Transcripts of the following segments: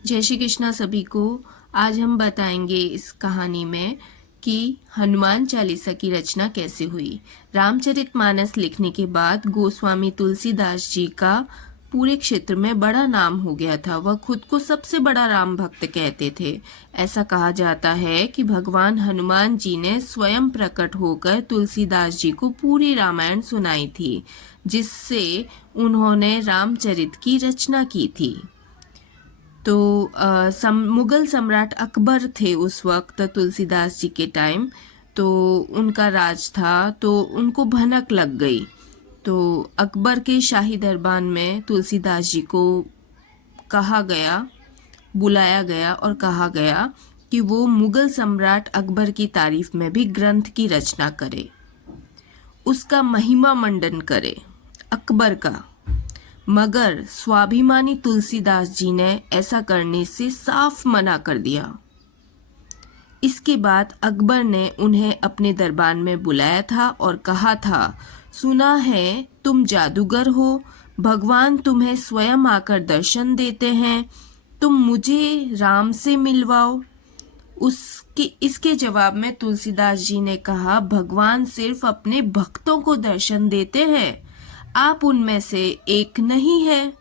जय श्री कृष्णा सभी को। आज हम बताएंगे इस कहानी में कि हनुमान चालीसा की रचना कैसे हुई। रामचरितमानस लिखने के बाद गोस्वामी तुलसीदास जी का पूरे क्षेत्र में बड़ा नाम हो गया था। वह खुद को सबसे बड़ा राम भक्त कहते थे। ऐसा कहा जाता है कि भगवान हनुमान जी ने स्वयं प्रकट होकर तुलसीदास जी को पूरी रामायण सुनाई थी, जिससे उन्होंने रामचरित की रचना की थी। तो मुगल सम्राट अकबर थे उस वक्त, तुलसीदास जी के टाइम। तो उनका राज था, तो उनको भनक लग गई। तो अकबर के शाही दरबार में तुलसीदास जी को बुलाया गया और कहा गया कि वो मुगल सम्राट अकबर की तारीफ में भी ग्रंथ की रचना करे, उसका महिमा मंडन करे अकबर का। मगर स्वाभिमानी तुलसीदास जी ने ऐसा करने से साफ मना कर दिया। इसके बाद अकबर ने उन्हें अपने दरबार में बुलाया था और कहा था, सुना है तुम जादूगर हो, भगवान तुम्हें स्वयं आकर दर्शन देते हैं, तुम मुझे राम से मिलवाओ। इसके जवाब में तुलसीदास जी ने कहा, भगवान सिर्फ अपने भक्तों को दर्शन देते हैं, आप उनमें से एक नहीं है।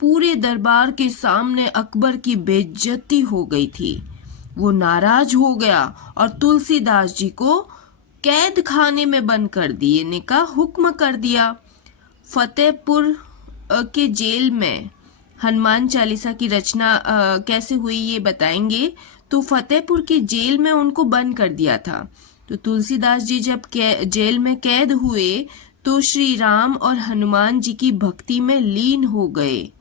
पूरे दरबार के सामने अकबर की बेइज्जती हो गई थी। वो नाराज हो गया और तुलसीदास जी को कैद खाने में बंद कर देने का हुक्म कर दिया। फतेहपुर के जेल में हनुमान चालीसा की रचना कैसे हुई ये बताएंगे। तो फतेहपुर की जेल में उनको बंद कर दिया था। तो तुलसीदास जी जब जेल में कैद हुए तो श्री राम और हनुमान जी की भक्ति में लीन हो गए।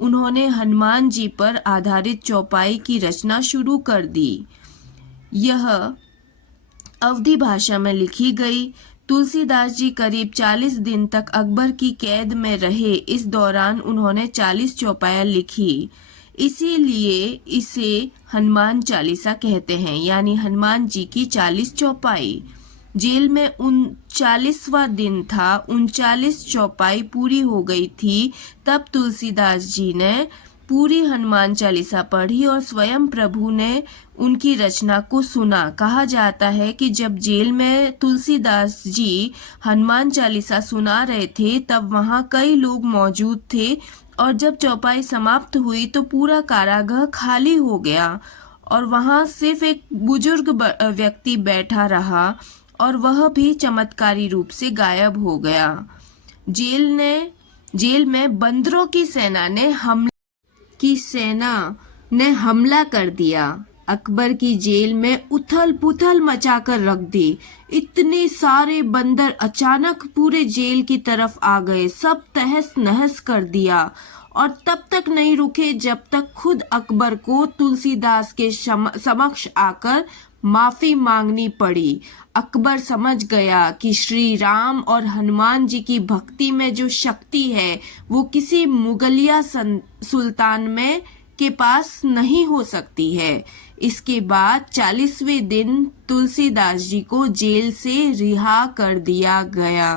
उन्होंने हनुमान जी पर आधारित चौपाई की रचना शुरू कर दी। यह अवधी भाषा में लिखी गई। तुलसीदास जी करीब 40 दिन तक अकबर की कैद में रहे। इस दौरान उन्होंने 40 चौपाइयाँ लिखी, इसीलिए इसे हनुमान चालीसा कहते हैं, यानी हनुमान जी की 40 चौपाई। जेल में 39वां दिन था, 39 चौपाई पूरी हो गई थी। तब तुलसीदास जी ने पूरी हनुमान चालीसा पढ़ी और स्वयं प्रभु ने उनकी रचना को सुना। कहा जाता है कि जब जेल में तुलसीदास जी हनुमान चालीसा सुना रहे थे तब वहाँ कई लोग मौजूद थे, और जब चौपाई समाप्त हुई तो पूरा कारागृह खाली हो गया और वहाँ सिर्फ एक बुजुर्ग व्यक्ति बैठा रहा और वह भी चमत्कारी रूप से गायब हो गया। जेल में बंदरों की सेना ने हमला कर दिया। अकबर की जेल में उथल पुथल मचाकर रख दी। इतने सारे बंदर अचानक पूरे जेल की तरफ आ गए, सब तहस नहस कर दिया। और तब तक नहीं रुके जब तक खुद अकबर को तुलसीदास के समक्ष आकर माफी मांगनी पड़ी। अकबर समझ गया कि श्री राम और हनुमान जी की भक्ति में जो शक्ति है वो किसी मुगलिया सुल्तान में के पास नहीं हो सकती है। इसके बाद 40वें दिन तुलसीदास जी को जेल से रिहा कर दिया गया।